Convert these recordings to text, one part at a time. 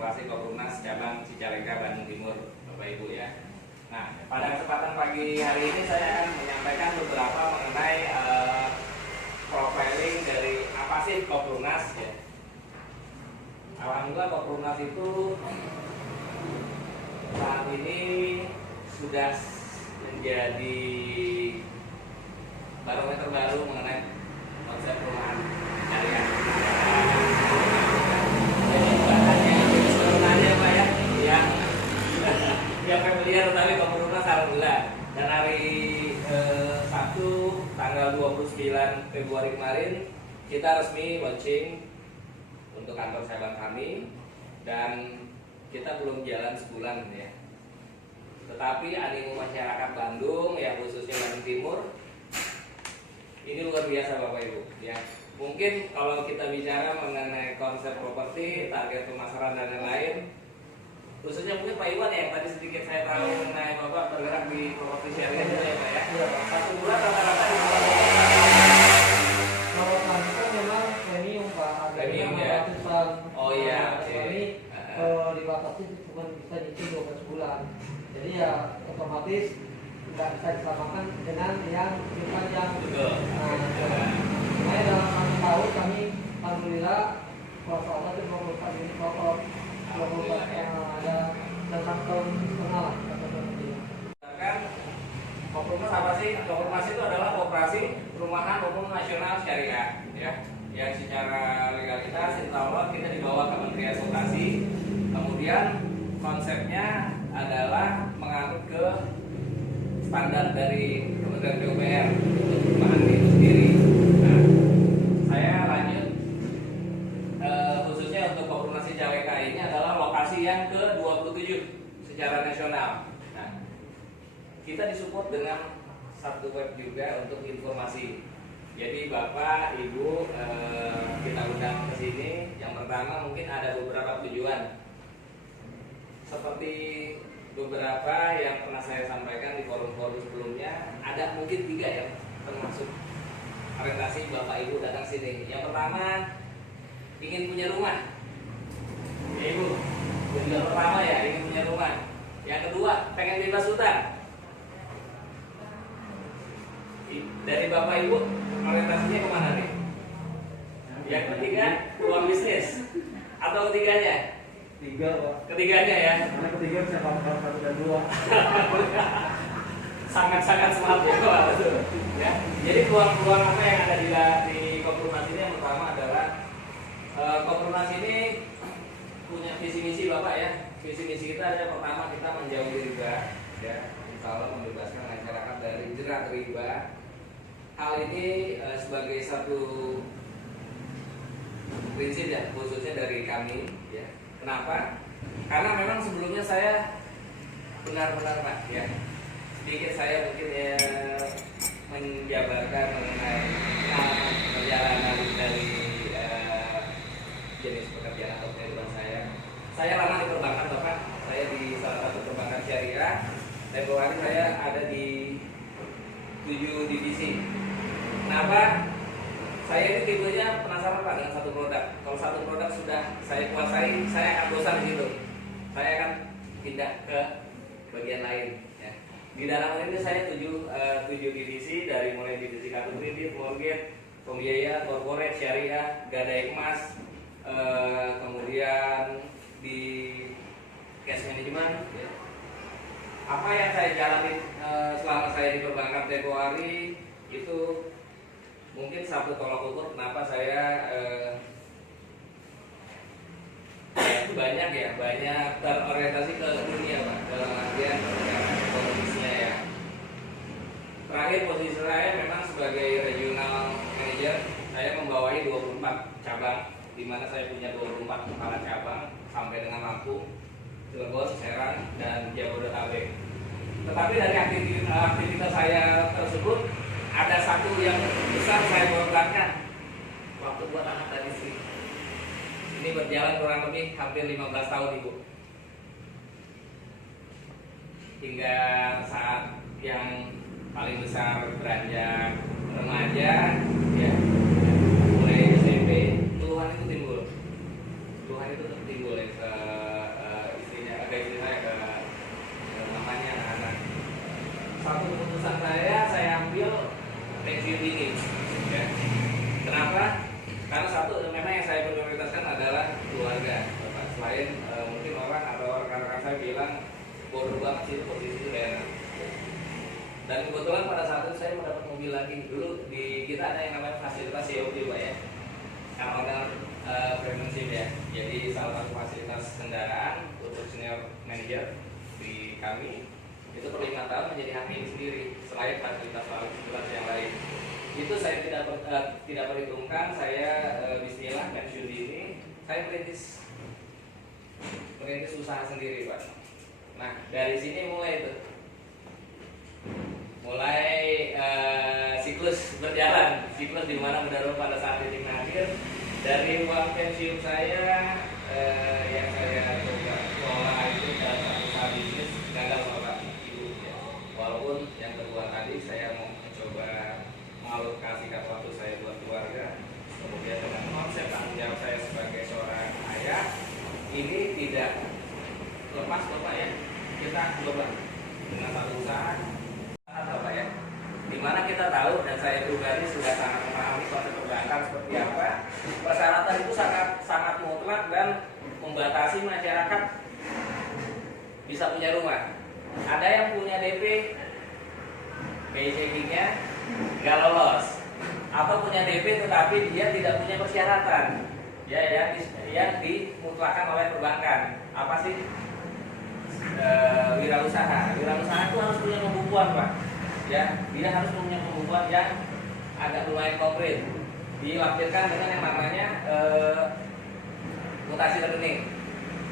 lokasi Koprunas cabang Cicalengka, Bandung Timur, Bapak Ibu ya. Nah, pada kesempatan pagi hari ini saya akan menyampaikan beberapa mengenai profiling dari apa sih Koprunas ya. Alhamdulillah Koprunas itu saat ini sudah menjadi barometer baru mengenai konsep perumahan syariah. Jadi bukan hanya sebenarnya Pak ya, yang familiar tetapi Koprunas alhamdulillah. Dan hari Sabtu tanggal 29 Februari kemarin kita resmi launching untuk kantor cabang kami, dan kita belum jalan sebulan ya. Tetapi animo masyarakat Bandung ya, khususnya Bandung Timur ini luar biasa Bapak Ibu ya. Mungkin kalau kita bicara mengenai konsep properti, target pemasaran dan lain-lain, khususnya mungkin Pak Iwan ya, yang tadi sedikit saya tahu mengenai Bapak bergerak di properti syariah juga ya Pak ya. Satu bulan rata-rata di kalau kami kan memang premium Pak, premium ya. Oh iya. Ini dibatasi cuma bisa nyicil 12 bulan. Jadi ya otomatis tidak bisa disamakan dengan yang panjang. Betul. Makanya dalam 1 tahun kami alhamdulillah kuasa Allah itu 24 unit pokok, 24 yang ada dan 1 tahun setengah lah. Koprunas apa sih? Koprunas itu adalah Koperasi Perumahan Umum Nasional Syariah ya. Yang secara legalitas insya Allah kita di bawah Kementerian Koperasi. Kemudian konsepnya adalah menganut ke standar dari Kementerian PUPR untuk perumahan itu sendiri. Nah, saya lanjut khususnya untuk Koprunas Cicalengka ini adalah lokasi yang ke-27 secara nasional. Nah, kita disupport dengan satu web juga untuk informasi. Jadi Bapak, Ibu kita undang ke sini. Yang pertama mungkin ada beberapa tujuan. Seperti beberapa yang pernah saya sampaikan di forum-forum sebelumnya, ada mungkin 3 yang termasuk orientasi Bapak Ibu datang sini. Yang pertama ingin punya rumah, ya Ibu. Yang pertama ya ingin punya rumah. Yang kedua pengen bebas hutang. Dari Bapak Ibu orientasinya kemana nih? Yang ketiga peluang bisnis atau ketiganya? 3 Pak. Ketiganya ya. Karena ketiga bisa kamu 1 dan 2. Sangat-sangat smart ya Pak. Ya. Jadi peluang-peluang apa yang ada di Koprunas ini, yang pertama adalah Koprunas ini punya visi misi Bapak ya. Visi misi kita ada pertama kita menjauhi riba ya. Kalau membebaskan masyarakat dari jerat riba. Hal ini sebagai satu prinsip ya, khususnya dari kami ya. Kenapa? Karena memang sebelumnya saya benar-benar Pak ya, sedikit saya mungkin ya menjabarkan mengenai perjalanan dari jenis pekerjaan atau kehidupan saya. Saya lama di perbankan Bapak. Saya di salah satu perbankan syariah. Februari saya ada di 7 divisi. Kenapa? Saya ini tipenya penasaran Pak dengan satu produk. Kalau satu produk sudah saya kuasai, saya akan bosan di situ. Saya akan pindah ke bagian lain. Ya. Di dalam ini saya 7 divisi, dari mulai divisi kartu kredit, mortgage, pembiayaan, corporate, syariah, gadai emas, kemudian di cash management. Ya. Apa yang saya jalani selama saya di perbankan tempo hari itu mungkin satu tolak ukur kenapa saya banyak terorientasi ke dunia Pak, dalam artian posisinya ya. Terakhir posisi saya memang sebagai regional manager, saya membawahi 24 cabang, di mana saya punya 24 kepala cabang sampai dengan Lampung, Cilegon, Serang, dan Jabodetabek. Tetapi dari aktivitas saya tersebut ada satu yang besar saya korbankan, waktu buat anak dan istri. Ini berjalan kurang lebih hampir 15 tahun Ibu. Hingga saat yang paling besar beranjak remaja ya, mulai SMP, keluhan itu timbul. Keluhan itu timbul ya, mungkin orang atau rekan-rekan saya bilang bodoh banget sih posisi itu enak. Dan kebetulan pada saat itu saya mendapat mobil lagi. Dulu di kita ada yang namanya fasilitas COD Pak ya, Owner Premiumship ya. Jadi salah satu fasilitas kendaraan untuk senior manager di kami itu per 5 tahun menjadi hak milik sendiri selain fasilitas yang lain. Itu saya tidak perhitungkan. Saya bismillah pensiun dini, saya merintis usaha sendiri Pak. Nah dari sini mulai siklus berjalan, siklus di mana benar pada saat titik akhir dari uang pensiun saya yang saya coba kelola itu dalam satu usaha bisnis gagal Bapak Ibu ya. Walaupun yang kedua tadi saya mau mencoba mengalokasikan waktu saya buat keluarga, kemudian dengan konsep tanggung jawab saya sebagai seorang ayah ini tidak lepas Bapak ya, kita coba dengan satu usaha Bapak ya, dimana kita tahu dan saya pribadi sudah sangat memahami konsep perbankan seperti apa. Persyaratan itu sangat mutlak dan membatasi masyarakat bisa punya rumah. Ada yang punya DP, BI checkingnya nggak lolos, atau punya DP tetapi dia tidak punya persyaratan ya yang dimutlakan oleh perbankan. Apa sih? Wirausaha itu harus punya pembukuan Pak ya, dia harus punya pembukuan yang agak lumayan konkret, dilampirkan dengan yang namanya mutasi rekening.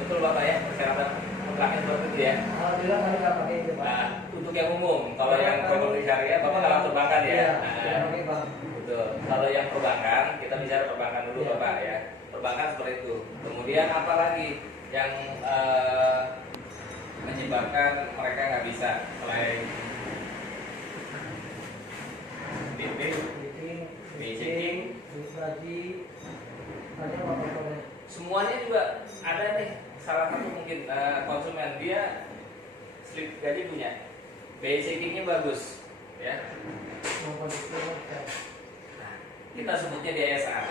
Betul Bapak ya, persyaratan mutlaknya seperti itu ya. Alhamdulillah kami nggak pakai itu Pak. Nah, untuk yang umum, kalau yang properti syariah Bapak dalam perbankan ya. Iya, Nah, betul. Kalau yang perbankan, kita bicara perbankan dulu iya. Bapak ya. Perbankan seperti itu. Kemudian apa lagi yang menyebabkan mereka nggak bisa selain BP, checking, semuanya juga ada nih. Salah satu mungkin konsumen dia slip gaji punya, BI checkingnya bagus, ya. Nah, kita sebutnya DSA,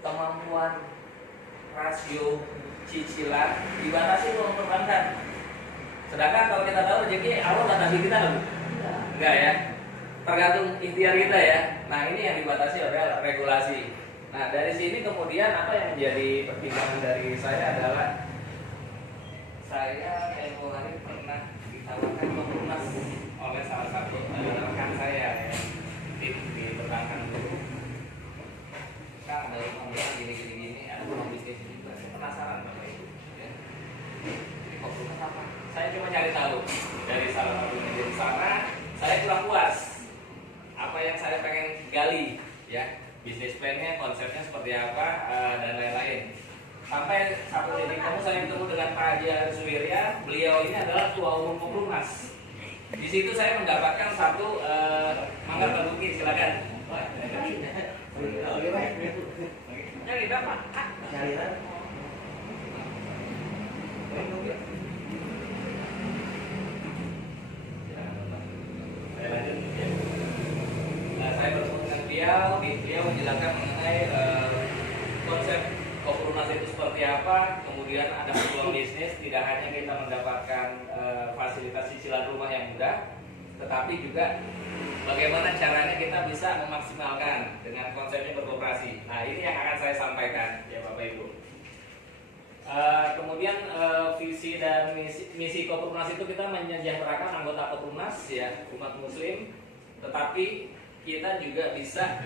kemampuan rasio cicilan dibatasi oleh perbankan. Sedangkan kalau kita tahu rezeki Allah batasi kita loh, enggak ya? Tergantung ikhtiar kita ya. Nah ini yang dibatasi oleh regulasi. Nah dari sini kemudian apa yang menjadi pertimbangan dari saya adalah saya tempoh hari pernah ditawarkan pelunas oleh salah satu rekan saya ya, di perbankan dulu. Kang ada rumah gini, ada rumah bisnis juga. Saya penasaran Bapak Ibu. Ya. Ini kok pelunas apa? Saya cuma cari tahu dari salah satu manajer di sana. Saya kurang puas. Apa yang saya pengen gali ya, bisnis plan-nya, konsepnya seperti apa dan lain-lain. Sampai satu titik temu saya bertemu dengan Pak Haji Suwirya. Beliau ini adalah ketua umum Koplunas. Di situ saya mendapatkan satu mangga terbukti, silakan. Nyari berapa? Nyari saya bertemu dengan beliau menjelaskan mengenai konsep Koplunas itu seperti apa, kemudian ada peluang bisnis, tidak hanya kita mendapatkan fasilitas cicilan rumah yang mudah, tetapi juga bagaimana caranya kita bisa memaksimalkan dengan konsepnya berkooperasi. Nah ini yang akan saya sampaikan ya Bapak Ibu. Kemudian visi dan misi Koplunas itu kita menyejahterakan anggota Koplunas ya, umat muslim, tetapi kita juga bisa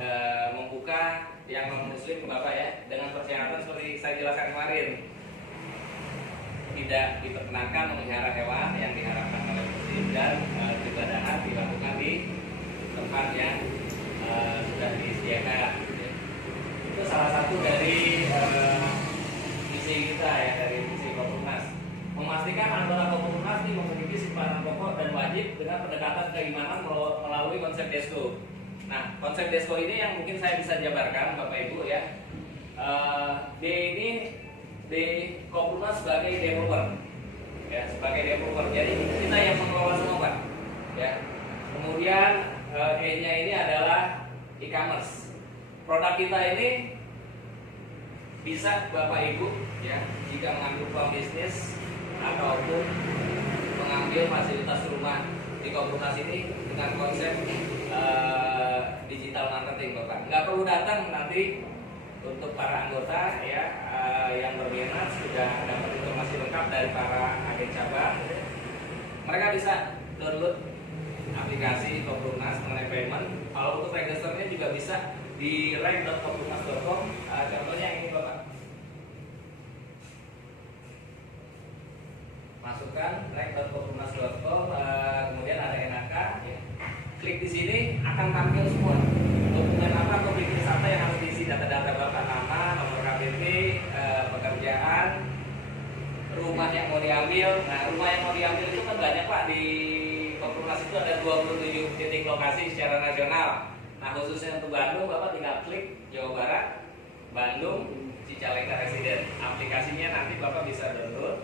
membuka yang non muslim Bapak ya, dengan persyaratan seperti saya jelaskan kemarin. Tidak diperkenankan memelihara hewan yang diharapkan oleh muslim dan peribadahan dilakukan di tempat yang sudah disediakan. Itu salah satu dari misi kita ya, dari misi Koplunas. Memastikan anggota Koplunas ini memiliki simpanan pokok dan wajib dengan pendekatan keimanan melalui konsep DESCO. Nah, konsep DESCO ini yang mungkin saya bisa jabarkan Bapak Ibu ya. D ini D Koplunas sebagai developer. Ya, sebagai developer. Jadi kita yang mengelola semua Pak. Ya. Kemudian E-nya ini adalah e-commerce. Produk kita ini bisa Bapak Ibu ya jika mengambil peluang bisnis ataupun mengambil fasilitas rumah di komunitas ini dengan konsep digital marketing, Bapak. Nggak perlu datang nanti. Untuk para anggota ya yang berminat sudah dapat informasi lengkap dari para agen cabang. Mereka bisa download aplikasi Koplunas mengenai payment. Kalau untuk registernya juga bisa di reg.koplunas.com. Contohnya ini, Bapak. Masukkan reg.koplunas.com, kemudian ada NAK. Ya. Klik di sini akan tampil semua dokumen apa atau bikin wisata yang harus diisi, data-data Bapak, nama, nomor KTP, pekerjaan, rumah yang mau diambil. Nah, rumah yang mau diambil itu kan banyak, Pak. Di Koplunas itu ada 27 titik lokasi secara nasional. Nah, khususnya untuk Bandung, Bapak tinggal klik Jawa Barat, Bandung, Cicalengka Residen. Aplikasinya nanti Bapak bisa download.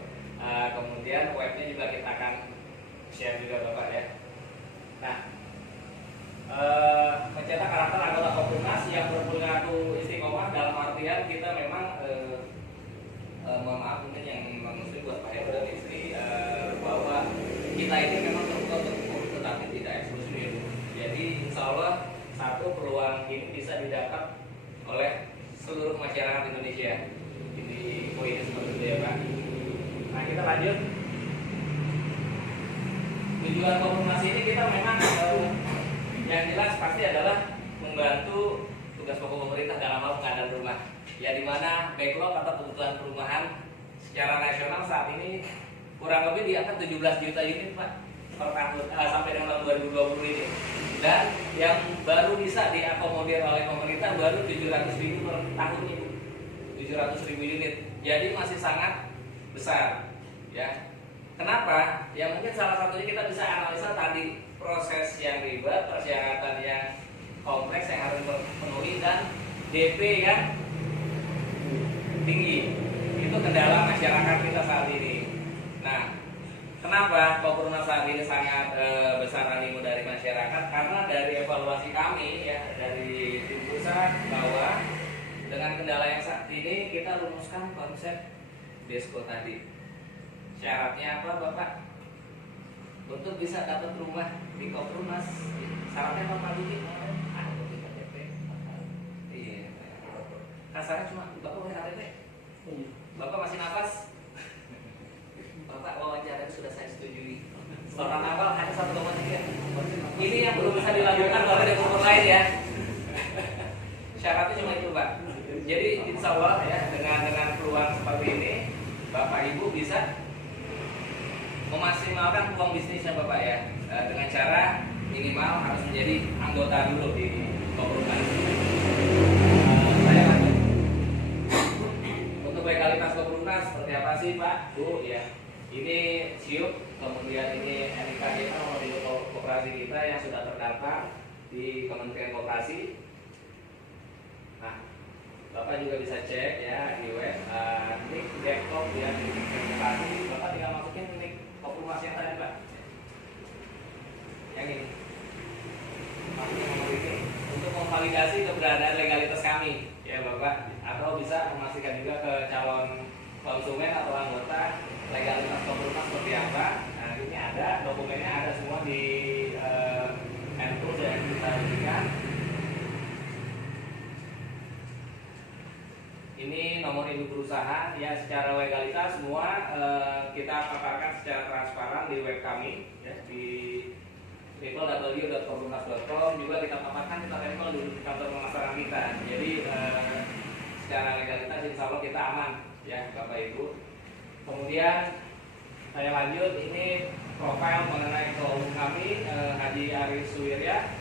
Kemudian webnya juga kita akan share juga, Bapak, ya. Nah, mencetak karakter anggota Koplunas yang berperilaku istiqomah dalam artian kita memang mohon maaf mungkin yang muslim buat Pak Heru dan istri bahwa kita ini memang terbuka untuk umum tetapi tidak eksklusif. Jadi insya Allah satu peluang ini bisa didapat oleh seluruh masyarakat Indonesia. Ini poinnya seperti itu ya, Pak. Nah, kita lanjut. Tujuan Koplunas ini kita memang yang jelas pasti adalah membantu tugas pokok pemerintah dalam hal pengadaan rumah. Ya, di mana backlog atau kebutuhan perumahan secara nasional saat ini kurang lebih di angka 17 juta unit, Pak, per tahun sampai dengan tahun 2020 ini. Dan yang baru bisa diakomodir oleh pemerintah baru 700.000 per tahun ini. 700.000 unit. Jadi masih sangat besar, ya. Kenapa? Ya mungkin salah satunya kita bisa analisa tadi proses yang ribet, persyaratan yang kompleks yang harus dipenuhi dan DP yang tinggi. Itu kendala masyarakat kita saat ini. Nah, kenapa Koplunas saat ini sangat besar animo dari masyarakat? Karena dari evaluasi kami ya dari tim pusat bahwa dengan kendala yang saat ini kita rumuskan konsep desko tadi. Syaratnya apa, Bapak? Untuk bisa dapat rumah di Koplunas, syaratnya apa dulu? Ada bukti KTP. Iya. Kasarnya cuma Bapak punya KTP. Bapak masih nafas. Bapak wawancara sudah saya setujui. Setoran awal hanya 1,3. Ini yang belum bisa dilakukan oleh developer lain ya. Syaratnya cuma itu, Pak. Jadi insya Allah ya dengan peluang seperti ini, Bapak Ibu bisa memaksimalkan peluang bisnisnya, Bapak ya, dengan cara minimal harus menjadi anggota dulu di Koplunas. Saya lanjut. Untuk legalitas Koplunas seperti apa sih, Pak, Bu? Ya, ini SIUP, kemudian ini NIK kita, nomor induk koperasi kita yang sudah terdaftar di Kementerian Koperasi. Nah, Bapak juga bisa cek ya di web, nik desktop ya di koperasi. Bapak tinggal masukin nik Koplunas yang tadi, Pak. Yang ini. Masukin nomor ini untuk memvalidasi keberadaan legalitas kami, ya Bapak. Atau bisa memastikan juga ke calon konsumen atau anggota legalitas Koplunas seperti apa. Nah, ini ada dokumennya, ada semua di handphone yang kita berikan. Ini nomor induk perusahaan ya, secara legalitas semua kita paparkan secara transparan di web kami ya, di www.koplunas.com. juga kita paparkan, kita tempel di kantor pemasaran kita. Jadi secara legalitas insya Allah kita aman ya, Bapak Ibu. Kemudian saya lanjut, ini profil mengenai ketua umum kami Haji Aris Suwirya.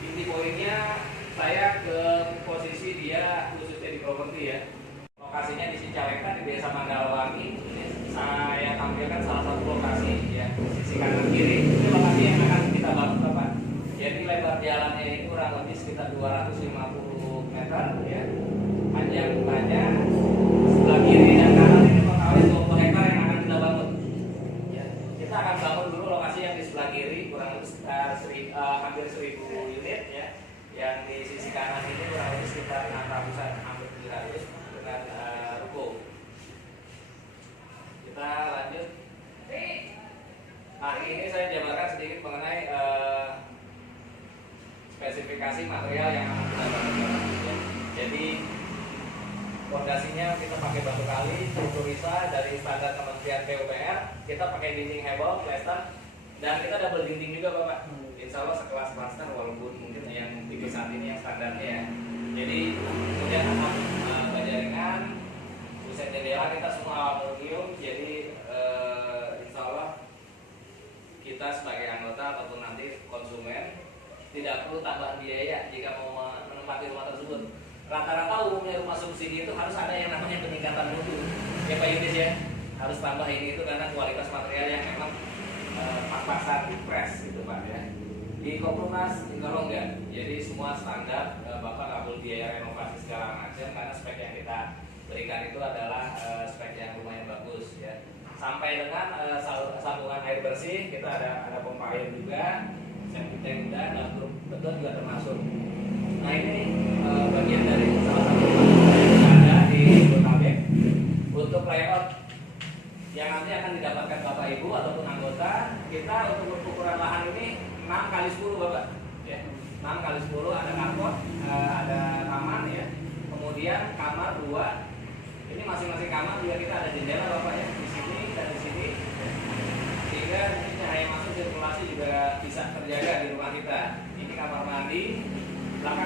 Inti poinnya saya ke posisi dia khususnya di properti ya. Lokasinya di Cicalengka di Desa Mandalawangi. Ini saya tampilkan salah satu lokasi ya, sisi kanan kiri. Ini lokasi yang akan kita bangun, Bapak. Jadi lebar jalannya ini kurang lebih sekitar 250 meter ya. Panjang bukanya sebelah kiri dan kanan ini total 20 hektar yang akan kita bangun. Ya, kita akan bangun dulu lokasi yang di sebelah kiri kurang lebih sekitar hampir 1000 unit ya. Yang di sisi kanan ini kurang lebih sekitar 600-an, hampir 700 dengan ruko. Kita lanjut. Nah, ini saya jabarkan sedikit mengenai spesifikasi material yang akan kita gunakan. Jadi fondasinya kita pakai batu kali, strukturisa dari standar Kementerian PUPR. Kita pakai dinding hebel, plaster, dan kita double dinding juga Bapak. Insya Allah sekelas plaster walaupun mungkin yang tipe saat ini yang standarnya ya. Jadi kemudian atap baja ringan, buset jendela kita semua aluminium. Jadi insya Allah kita sebagai anggota ataupun nanti konsumen tidak perlu tambahan biaya jika mau menempati rumah tersebut. Rata-rata umumnya rumah subsidi itu harus ada yang namanya peningkatan mutu ya Pak Yudis ya, harus tambah ini itu karena kualitas material yang memang pas-pasan press gitu Pak ya. Di Kompunas kalau enggak, jadi semua standar Bapak nggak perlu biaya renovasi segala macam karena spek yang kita berikan itu adalah spek yang lumayan bagus ya. Sampai dengan sambungan air bersih kita ada pompa air juga, septic tank dan betul juga termasuk. Nah ini bagian dari salah satu yang ada di Botabek untuk layout yang nanti akan didapatkan Bapak Ibu ataupun anggota. Kita untuk ukuran lahan ini 6 kali 10 Bapak ya. 6 kali 10 ada carport, ada taman ya. Kemudian kamar 2. Ini masing-masing kamar juga kita ada jendela Bapak ya, di sini dan di sini. Sehingga cahaya masuk sirkulasi juga bisa terjaga di rumah kita. Ini kamar mandi, belakang